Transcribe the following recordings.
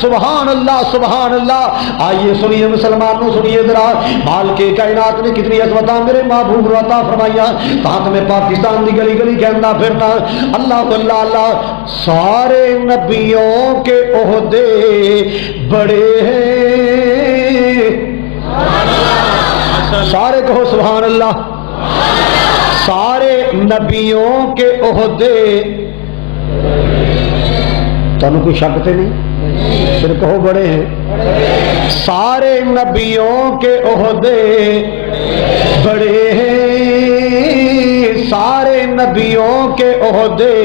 سبحان اللہ سبحان اللہ۔ آئیے سنیے مسلمانوں، سنیے ذرا، مالک کائنات نے کتنی عظمتاں میرے محبوب کو عطا فرمائیاں، تاکہ میں پاکستان دی گلی گلی کہندا پھرنا اللہ اللہ اللہ۔ سارے نبیوں کے عہدے بڑے ہیں، سارے کہو سبحان اللہ۔ سارے نبیوں کے عہدے، تانوں کوئی شک تے نہیں؟ پھر کہو بڑے ہیں۔ سارے نبیوں کے عہدے بڑے ہیں، سارے نبیوں کے عہدے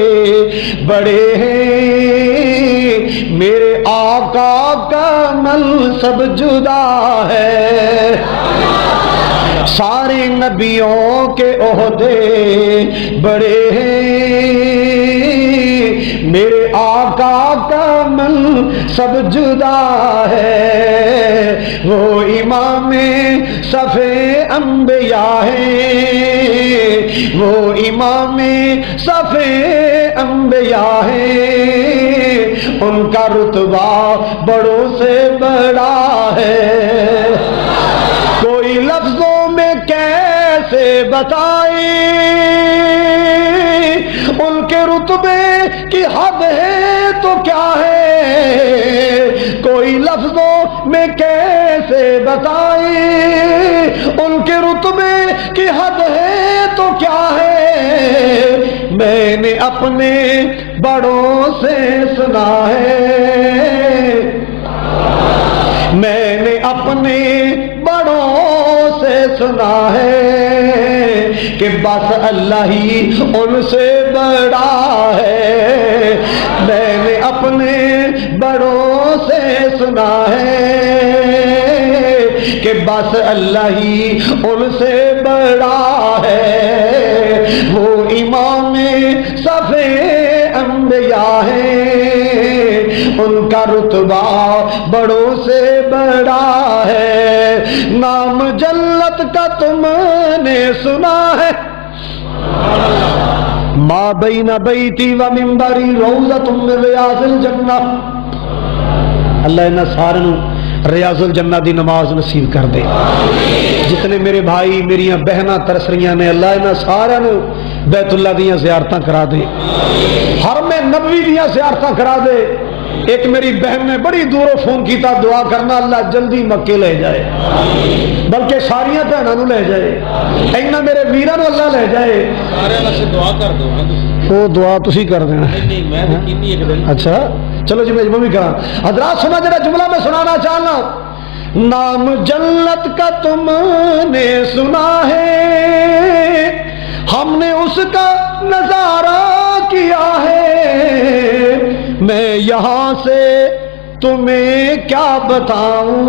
بڑے ہیں، میرے آقا کا منصب جدا ہے۔ سارے نبیوں کے عہدے بڑے ہیں، میرے آقا کا منصب جدا ہے، وہ امام صف انبیاء ہیں، وہ امام صف انبیاء ہیں، ان کا رتبہ بڑوں سے بڑا ہے، کوئی لفظوں میں کیسے بتائے، ان کے رتبے کی حد ہے تو کیا ہے، کوئی لفظوں میں کیسے بتائے، ان کے رتبے کی حد ہے تو کیا ہے، میں نے اپنے بڑوں سے سنا ہے، میں نے اپنے بڑوں سے سنا ہے کہ بس اللہ ہی ان سے بڑا ہے، میں نے اپنے بڑوں سے سنا ہے کہ بس اللہ ہی ان سے بڑا ہے، وہ امام صف انبیاء ہیں، ان کا رتبہ بڑوں سے بڑا ہے، نام جنت کا تم نے سنا ہے، ما بین بیتی و منبری روضۃ من ریاض الجنہ، اللہ انہاں سارے ریاض الجنہ دی نماز نصیب کر دے، جتنے میرے بھائی میریاں بہناں ترس رہیاں نے، اللہ انہاں سارے بیت اللہ دیاں زیارتاں کرا دے، حرم نبوی دیاں زیارتاں کرا دے۔ ایک میری بہن نے بڑی دوروں فون کیتا، دعا کرنا اللہ جلدی مکے لے جائے، بلکہ ساریاں بہنوں لے جائے، اینا میرے ویراں نو اللہ لے جائے، سارے اللہ سے دعا کر دو، وہ دعا تسی کر دینا۔ اچھا چلو جی میں بھی کہا، حضرات سنا جڑا جملہ میں سنانا چاہنا، نام جنت کا تم نے سنا ہے، ہم نے اس کا نظارہ کیا ہے، میں یہاں سے تمہیں کیا بتاؤں،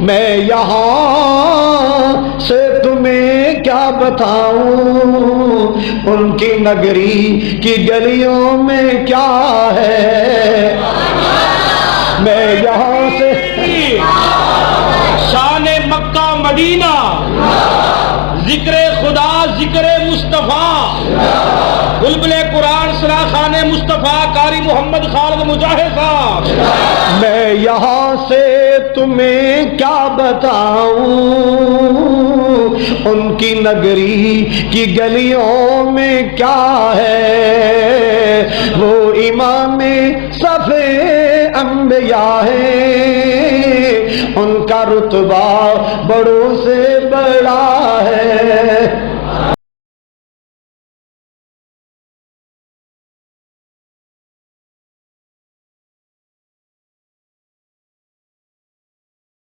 میں یہاں سے تمہیں کیا بتاؤں، ان کی نگری کی گلیوں میں کیا ہے، میں یہاں سے شان مکہ مدینہ، ذکر خدا ذکر مصطفیٰ، بلبل قرآن سرا خان مصطفیٰ قاری محمد خالد مجاہد صاحب، میں یہاں سے تمہیں کیا بتاؤں، ان کی نگری کی گلیوں میں کیا ہے، وہ امام صف انبیاء ہیں، ان کا رتبہ بڑوں سے بڑا ہے۔